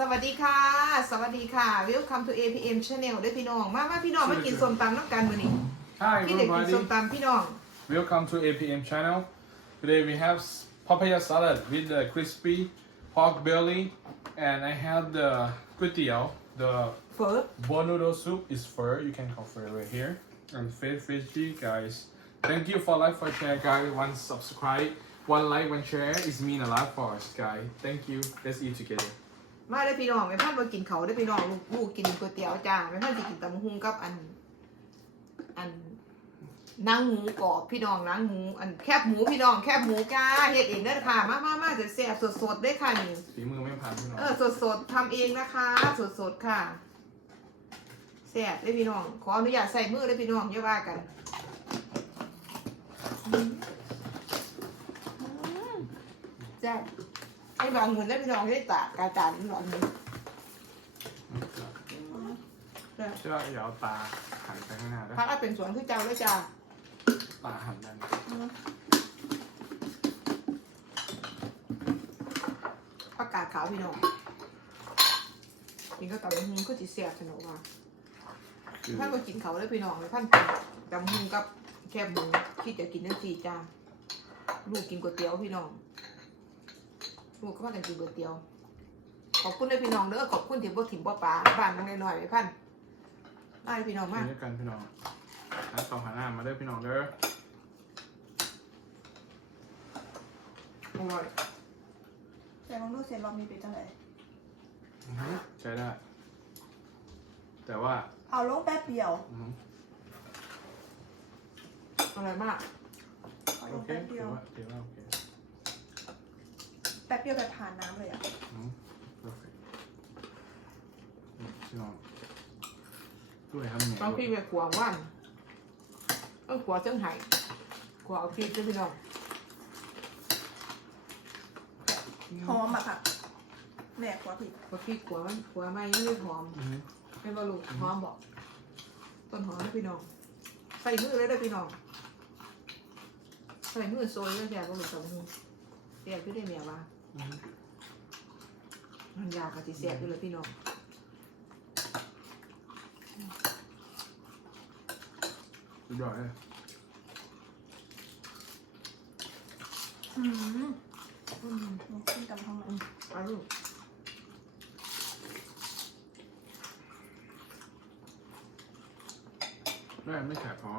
สวัสดีค่ะ สวัสดีค่ะ Welcome to APM Channel ด้วยพี่น้อง มามาพี่น้องมากินส้มตำน้ำกันมื้อนี้ Hi พี่เด็กกิน everybody, ส้มตำพี่น้อง welcome to APM channel. Today we have s- papaya salad with the crispy pork belly and I have the guitiao, the เฟิร์ส bone noodle soup is fur, you can call fur right here. And fish veggie guys. Thank you for like, for share guys, one subscribe, one like, one share is mean a lot for us guys. Thank you, let's eat together. มาเลยพี่น้องแม่พันธุ์มากินเขาได้อพี่น้องลูกลูกกินก๋วยเตี๋ยวจ้าแม่พันธุ์สิกินตำบักหุงกับอัน อันนางหมูกรอบพี่น้องนางหมูอันแคบหมูพี่น้องแคบหมูจ้าเฮ็ดเองเด้อค่ะ มามามาจะแซ่บสดๆได้อค่ะนี่ฝีมือไม่พันพี่น้องเออสดๆทำเองนะคะ สดๆค่ะแซ่บได้อพี่น้องขออนุญาตใส่มือได้อพี่น้องอย่าว่ากันแซ่บ ไอ้บางเงินได้อพี่น้องได้ตากกาจานหลอนนี่แซ่บเชื่ออย่าเอาตาหันไปข้างหน้าด้วยพักเอาเป็นสวนคือเจ้าเลยจ้าตาหันด้านผักกาดขาวพี่น้องกินก็ตับมุงก็จีแซ่บสนุกว่ะคือท่านมากินเขาเลยพี่น้องเลยท่านกินตับมุงกับแคบหมูคิดจะกินนั่นสี่จ้าลูกกินก๋วยเตี๋ยวพี่น้อง ลูกก็มาแต่กินก๋วยเตี๋ยว ขอบคุณเลยพี่น้องเด้อขอบคุณที่บ่ถิ่มบ่ป๋าบ้านนังน้อยๆไว้พันได้พี่น้องกิมานด้วยกันพี่น้องหันสองหันหน้ามาเด้อพี่น้องเด้ออร่อยแต่ลองดูเสร็จรอบนี้เป็นจังไงอือฮึใช้ได้ แต่ว่าเอาลงแป๊บเดียวอือฮึอร่อยมากเอาลโองเคแป๊บเดีถืยอว ว่าถือว่าโอเค แป๊บเดียวแบบผ่านน้ำเลยอะอืม perfect นี่พี่น้องด้วยครับเนี่ยต้องพี่ไปขวางว่านต้องขวาเจ้งไห้ขวาเอาพี่เจ้าพี่น้องหอมอะค่ะแหนกกว่าผิดขวาพี่ขวามันขวาไม่ยังไม่หอมอือฮึเป็นบอลูกหอมบอกต้นหอมนะพี่น้อง ใส่มือเลยได้อพี่น้อง ใส่มือโซยเลยแย่บอลูกสองมือแย่พี่ได้เมียว่าอือฮึ มันยากกะติเสียบอยู่เลยพี่น้องสุดยอดเลยอืมอืมนี่ขึ้นกำท้องเลยเอาลูกแม่ไม่แสบท้อ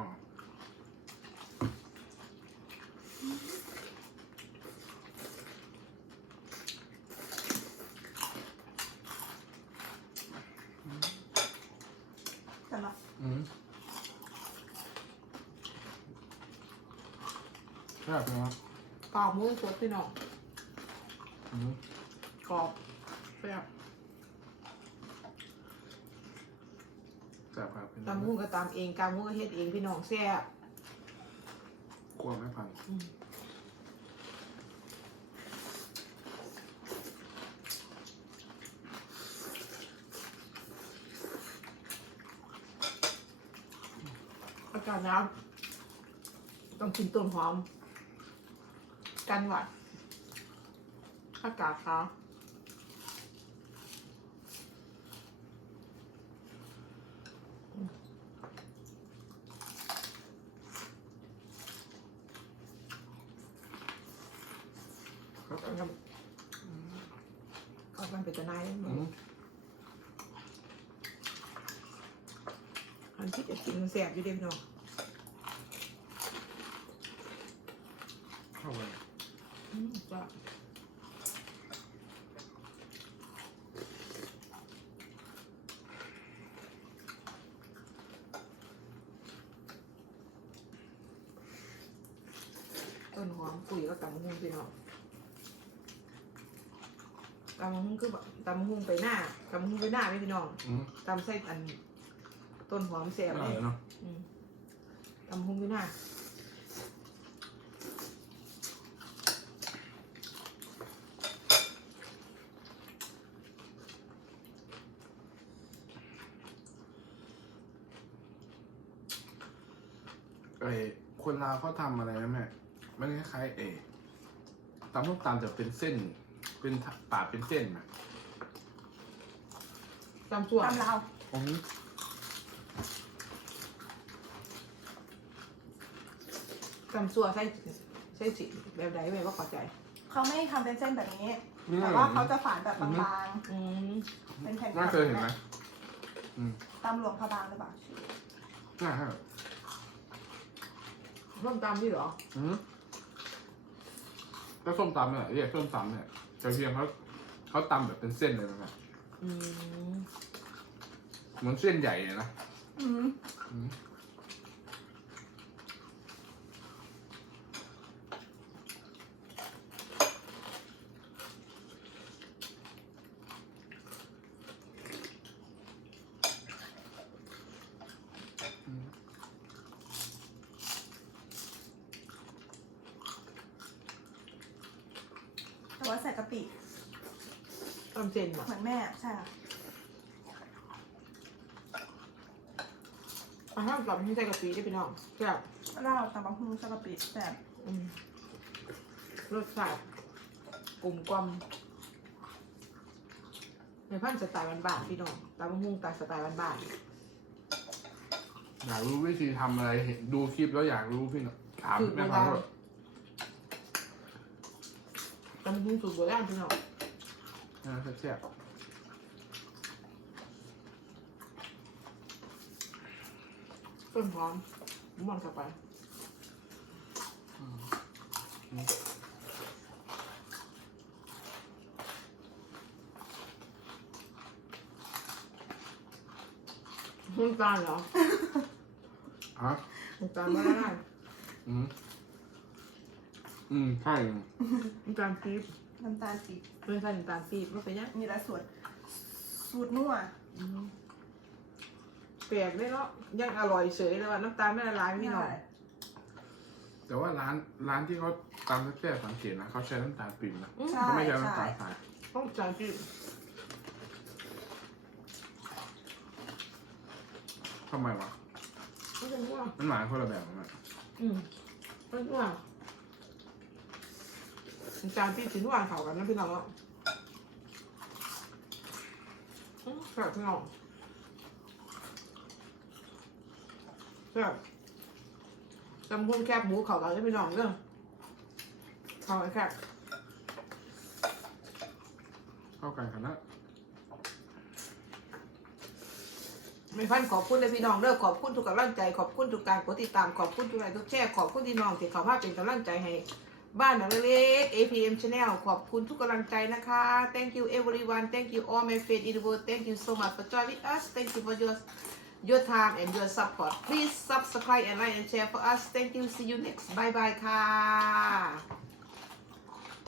งเหรอแต่ละอือฮึแซ่บไหมครับ กรอบมือสดพี่น้องอือฮึกรอบแซ่บแซ่บครับพี่น้องตำมุ้งก็ตำเองกามุ้งก็เฮ็ดเองพี่น้องแซ่บ กลัวไม่พัน อืมากาศนาวต้องกินต้นหอม กันหวัดอากาศขาวครับก็ยังก็มันเป็นจะนายอือฮึอัน ที่จะกินแสบอยู่เด็พี่น้องเข้าไปอืมจ้ะต้นหอมปุ๋ยก็ตำมะฮุ่งพี่น้องตำมะฮุ่งคือแบบตำมะฮุ่งไปหน้าตำมะฮุ่งไปหน้าไหมพี่น้องอืม ตำใส่อัน ต้นหอมแสบอเลร่อยยเนาะอืมตำมะฮุ่งไปหน้าเอ้ยคนลาวเขาทำอะไรนะแม่มันคล้ายๆเอตำลูกตาลแต่เป็นเส้น เป็นปาดเป็นเส้นนะตำส่วนตำลาวอืม ตำส่วนใส่ใส่สีแบบใดแบบว่าเข้าใจ เขาไม่ทำเป็นเส้นแบบนี้อืมแต่ว่าเขาจะฝานแบบบางอืมๆ เป็นแผ่นน่าเคยเห็นไหมตำหลวงพระบางหรือเปล่าน่าฮะร่มตำนี่เหรออืมก็ส้มตำเนี่ยเรียกส้มตำเนี่ยกระเทียมเขาเขาตำแบบเป็นเส้นเลยนะอืมเหมือนเส้นใหญ่เลยนะอืมอืม ว่าใส่กะปิตำเส้นเหรอเหมือนแม่ใช่ค่ะอะถ้าตำที่ใส่กะปิได้พี่น้องแบบแล้วเราตำบะฮุงใส่กะปิแต่อืมรสชาติกลมกล่อมในพันธุ์สไตล์บ้านๆพี่น้องตำมะม่วงตาสไตล์บ้านอยากรู้วิธีทำอะไรเห็นดูคลิปแล้วอยากรู้พี่หน่อยถามๆสูตรโบแม่ค้าราณด้วย ตำมะม่วงสูตรโบราณพี่น้องน่าแซ่บต้นหอมมอนเข้าไปน้ำตาลเหรอฮะน้ำตาลไม่ได้อืม อืมใช่น้ำตาลปี๊บน้ำตาลปี๊บไม่ใช่น้ำตาลปี๊บไม่เป็นยังมีละส่วนสูตรนัวอืมแปลกเลยเนาะยังอร่อยเฉยเลยว่าน้ำตาลไม่ละลายพี่น้องแต่ว่าร้านร้านที่เขาตำแซ่บๆสังเกตนะเขาใช้น้ำตาลปี๊บนะอืมใช่เขาไม่ใช้น้ำใช่ตาลทรายต้องจานปี๊บทำไมวะไม่เป็นว่ามันหมายคนละแบบกันนะอืมไม่เป็นว่า น้ำตาลปี๊บถึงวางเขากันนะพี่น้องเนาะอืมแบบพี่น้องแบบจำพุ่มแคบหมูเขากันนะพี่น้องเด้อเขาไอ้แคบเข้ากันขนาดไม่พันขอบคุณเลยพี่น้องเด้อขอบคุณทุกกำลังใจขอบคุณทุกการกดติดตามขอบคุณทุกไลค์ทุกแชร์ขอบคุณที่น้องที่เขามาเป็นกำลังใจให้ บ้านหนังเล็ก APM Channel ขอบคุณทุกกำลังใจนะคะ Thank you everyone Thank you all my friends in the world Thank you so much for joining with us Thank you for your your time and your support Please subscribe and like and share for us Thank you see you next bye bye ค่ะ